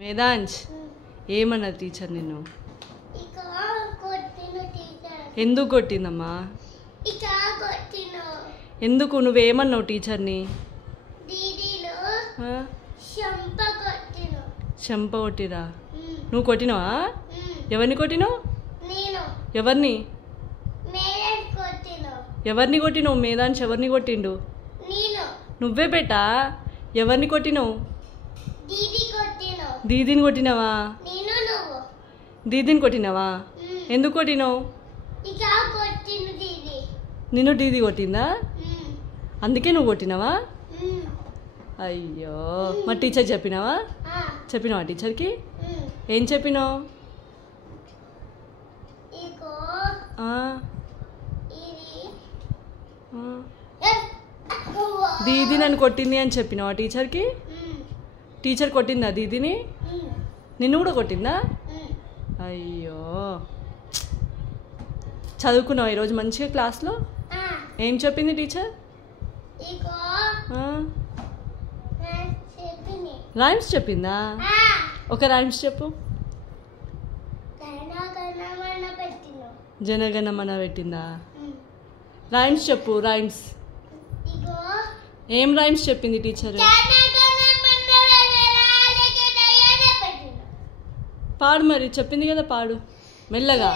వేదాంశ్ ఏమన్నది టీచర్ నిన్ను? ఎందుకు కొట్టిందమ్మా? ఎందుకు? నువ్వేమన్నావు టీచర్ని? చెంప కొట్టిరా? నువ్వు కొట్టినావా? ఎవరిని కొట్టినావు? ఎవరిని ఎవరిని కొట్టినావు? మేదాంశ్ ఎవరిని కొట్టిండు? నువ్వే బేటా. ఎవరిని కొట్టినావు? దీదీని కొట్టినావా? దీదీని కొట్టినావా? ఎందుకు కొట్టినావు? నిన్ను దీదీ కొట్టిందా? అందుకే నువ్వు కొట్టినావా? అయ్యో, మరి టీచర్ చెప్పినావా? చెప్పినావా టీచర్కి? ఏం చెప్పినావు? దీదీ నన్ను కొట్టింది అని చెప్పినావా టీచర్కి? టీచర్ కొట్టిందా దీదీని? నిన్ను కూడా కొట్టిందా? అయ్యో, చదువుకున్నావు ఈరోజు మంచిగా క్లాస్లో? ఏం చెప్పింది టీచర్? రైమ్స్ చెప్పిందా? ఒక రైమ్స్ చెప్పు. జనగణమన పెట్టిందా? రైమ్స్ చెప్పు. రైమ్స్ ఏం రైమ్స్ చెప్పింది టీచర్? పాడు మరి, చెప్పింది కదా పాడు మెల్లగా.